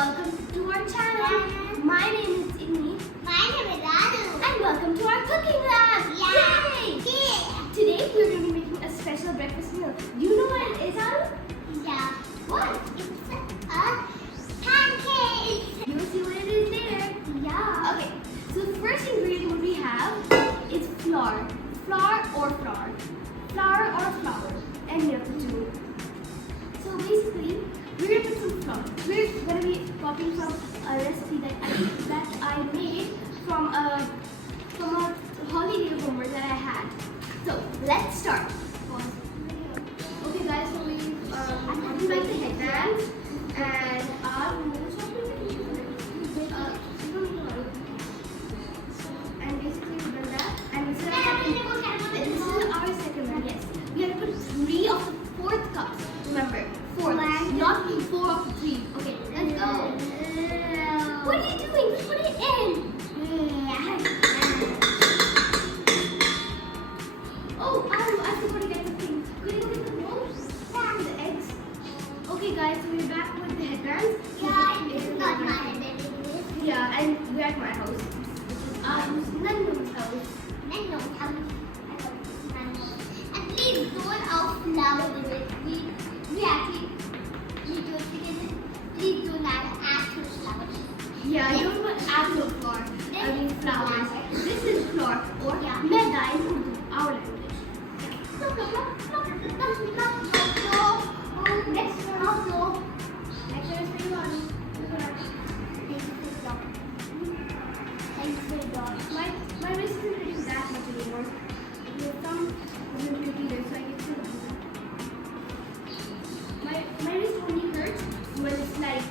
welcome to our channel. My name is Inni. My name is Aru. And welcome to our cooking lab. Yeah. Yay! Today we're going to be making a special breakfast meal. Do you know what it is, Aru? Yeah. What? It's a pancake. You'll see what it is later. Yeah. Okay, so the first ingredient we have is flour. Flour or flour. Flour or flour. Any of the two. So basically, we're going to put some flour. We're going to be copying from a recipe that I made from a holiday homework that I had. So let's start. Okay guys, so we've like the headbands and and basically we've done that. And this is our second one. Yes, we have to put 3 of the 4th cups. Remember, 4, not 4 of the 3. Okay, let's go. What are you doing? Put it in. Oh, I forgot to get the thing. Could you get the bowl? And the eggs. Okay, guys, so we're back with the headbands. Yeah, it's not my head. Yeah, and we're at my house, which is Nannu's house. Nano. And please don't out flour with it. We actually do it because please do not add to flour. Yeah, you don't want actual flour. I mean flour. This is flour or Yeah. maida in Urdu, our language. Next one also. My wrist isn't hurting that much anymore. There's some cookie there, so I can still do that. My wrist only hurts when it's like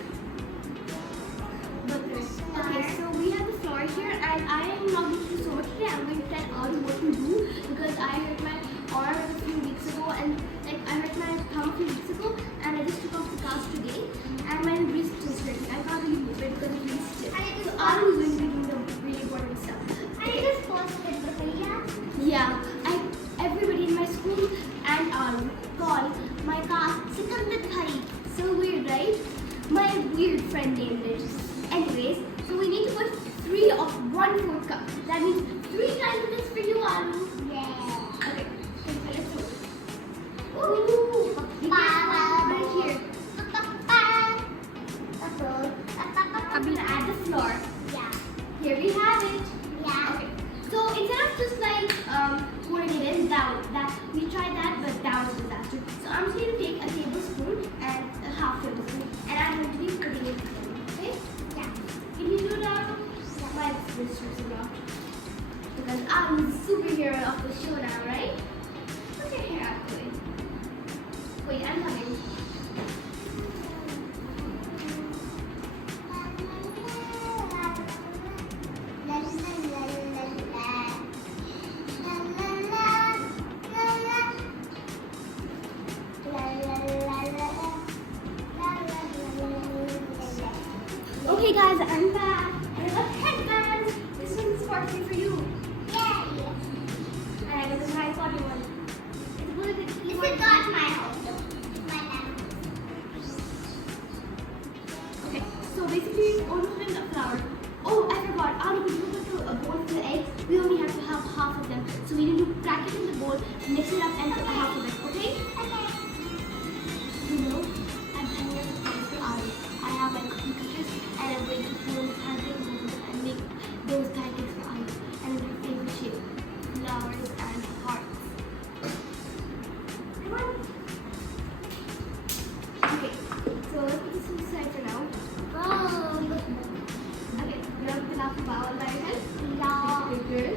butter. Okay, so we have the flour here, and I am not going to do so much today. I'm going to tell Aru what to do because I hurt my arm a few weeks ago, and like I hurt my thumb a few weeks ago, and I just took off the cast today, and my wrist was hurting. I can't really move it because it's really stiff. So Aru is going to be doing the really important stuff. Yeah, everybody in my school and call my cast Sikandar. So weird, right? My weird friend named it. Anyways, so we need to put 3 of 1/4 cup. That means 3 times this for you, Aru. Yeah. Okay, so let's go. Ooh, right here. I'm gonna add the flour. Yeah. Here we have it. Yeah. Okay. So instead of just like pouring it in down, that we tried that, but down is disaster. So I'm just going to take a tablespoon and a half tablespoon, and I'm going to be putting it in. Okay? Yeah. Can you do that? My sisters a lot. Because I'm the superhero of the show now, right? What's your hair up doing? Wait, I'm coming. Okay guys, I'm back. And I got headbands. This one's sparkly for you. Yeah. And this is my body one. It's blue. This is not my house. It's my nan's. Okay, so basically it's almost in the flour. Oh, I forgot. Aru, could you put a bowl for the eggs? We only have to have half of them. So we need to crack it in the bowl, mix it up, and put half of it. Okay? You know, I'm here for Aru. I have like cookie cutters, and I'm going to pull pancakes and make those pancakes for Aru. And in her favorite shape, flowers and hearts. Come on. Okay, so let's put this aside for now. Okay, you want to fill out the bowl by yourself? Yeah. Good girl.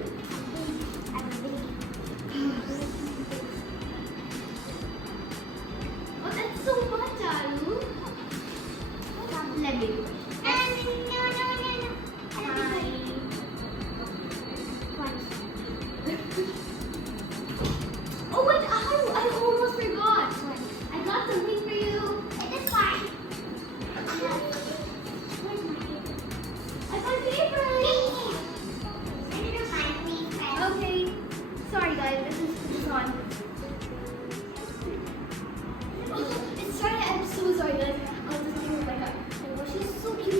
Oh, that's so much, Aru. Let me do it. Oh wait, Aru, I almost forgot. I got something for you. It is fine. I got paper. Okay. Sorry guys, this is on. Oh, sorry, I'm so sorry guys. I was just thinking of my heart. Oh, she's so cute.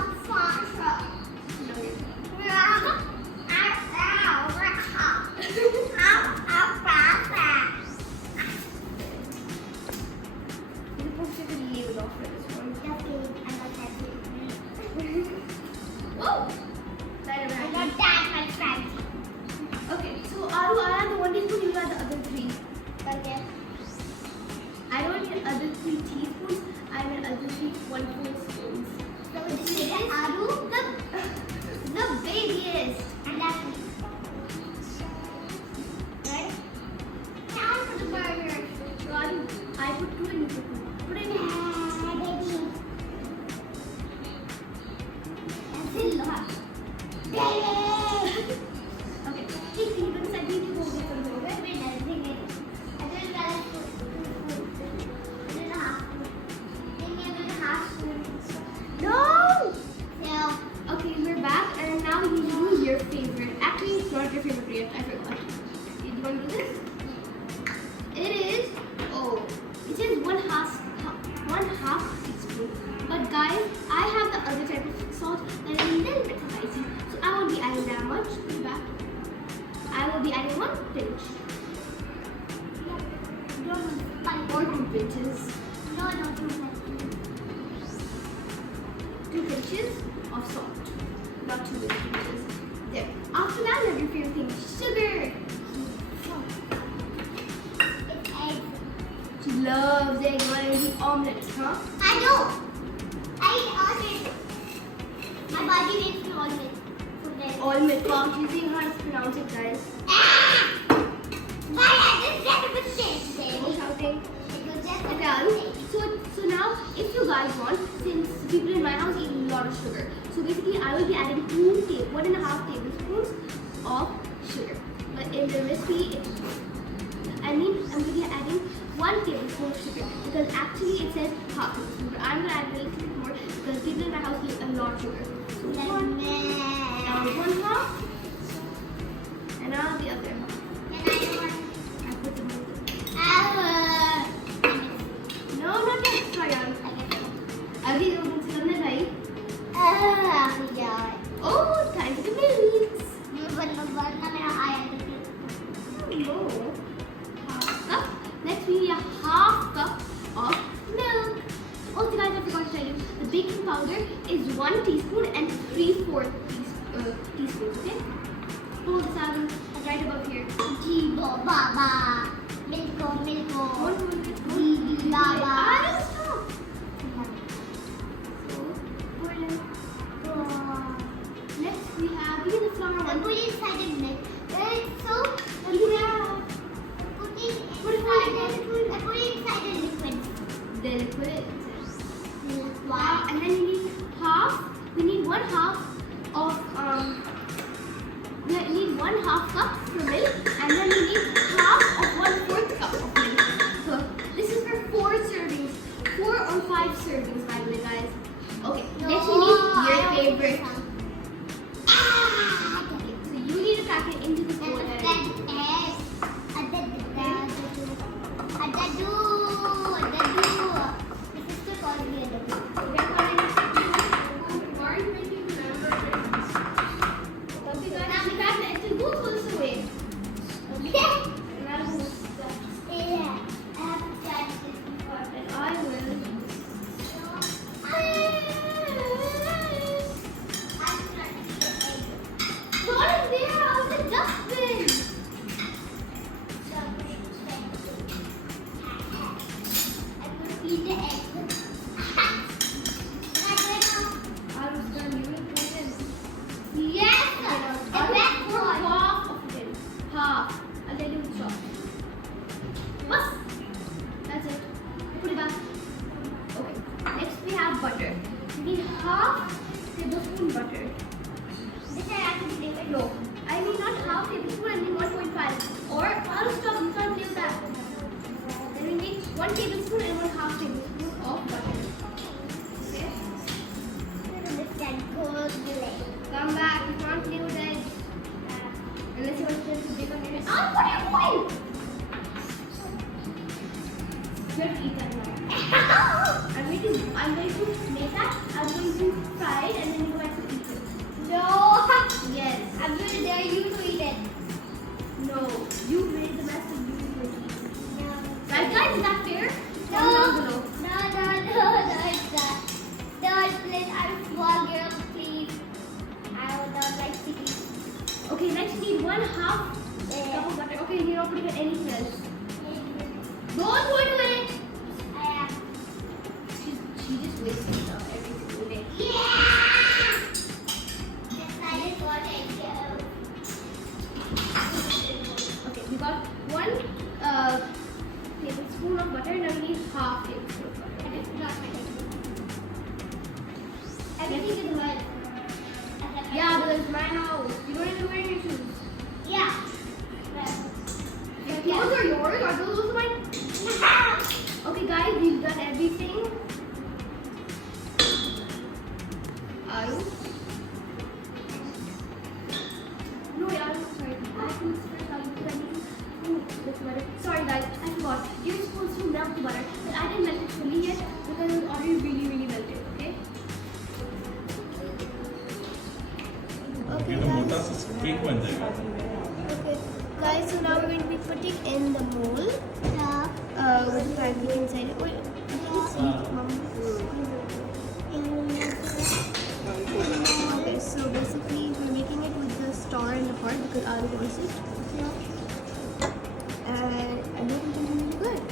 Alfonso. No. You're supposed to leave it off for this one. Whoa! Right around. Okay, so Aru, I have the one teaspoon, you got the other three. I don't need other 3 teaspoons, I need other 3 1/4 spoons. This is Aru, The biggest. and that's me. Right? Now for the burger. So Aru, I put 2 and you put 2. Put it in. Baby. That's a lot. Baby. Okay, please can you put this? I need to hold it for a moment. No! Okay, we're back and now you do your favorite. Actually, it's not your favorite yet. I forgot. Do you want to do this? It is. Oh, it says one half teaspoon. But guys, I have the other type of salt that is a little bit spicy, so I won't be adding that much. Put it back. I will be adding 1 pinch or 2 pinches. 2 pinches of salt, not 2 big pinches. There. After that, you have your favorite thing, sugar. She loves egg white and eat omelets, huh? I know. I eat omelette. My body makes me omelette. Omelet. Wow, she's saying how to pronounce it, guys. But I just get a mistake. No shouting. It was just Okay, a Aru. mistake. So now, if you guys want, since people in my house eat a lot of sugar, so basically I will be adding 1.5 tablespoons of sugar. But in the recipe, I'm going to be adding 1 tablespoon of sugar because actually it says half tablespoon. But I'm going to add a little bit more because people in my house eat a lot of sugar. So now 1/2, and now the other half. I put them in. No, not that. Sorry, Aru. अभी मुझसे करने भाई. Oh, time to mix. No. Half cup. Next we need a half cup of milk. Also guys, I forgot to tell you, the baking powder is 1 teaspoon and 3/4 teaspoons, okay? Hold this out right above here. Don't hold it. Ah, stop. So, pour it in. Next we need the flour one. Put inside the milk. So, put inside the liquid. The liquid. Wow. And then we need 1/2 of we need 1/2 cup for milk, and then we need half of 1/4 cup of milk. So this is for 4 servings, 4 or 5 servings, by the way, guys. Okay, next we need your favorite. Okay, so you need to pack it into this bowl. Butter. You need half tablespoon butter. This I have to play with. No, I mean not half tablespoon, I mean 1.5. Or I'll stop, you can't do that. Then we need 1 tablespoon and 1/2 tablespoon of butter. Okay? Come back, you can't play with it. Unless you want to put it big on your head. Ah, what are you doing? You have to eat that now. I'm going to make that. I'm going to fry it and then you can run. Yeah, because right now you don't even wear your shoes. Yeah. If those are yours, are those also mine? Okay, guys, we've done everything. Aru? No, yeah, sorry. I think it's first Aru because I need to melt the butter. Sorry, guys, I forgot. You're supposed to melt the butter, but I didn't melt it fully yet because it was already really melted. Okay. ये तो मोटा सा cake बन जाएगा Okay, guys, so now we're going to be putting in the mold with the pancake inside it. Wait, okay, so basically we're making it with the star in the heart because Aru wants it. And I hope it's going to be good.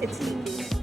Let's see.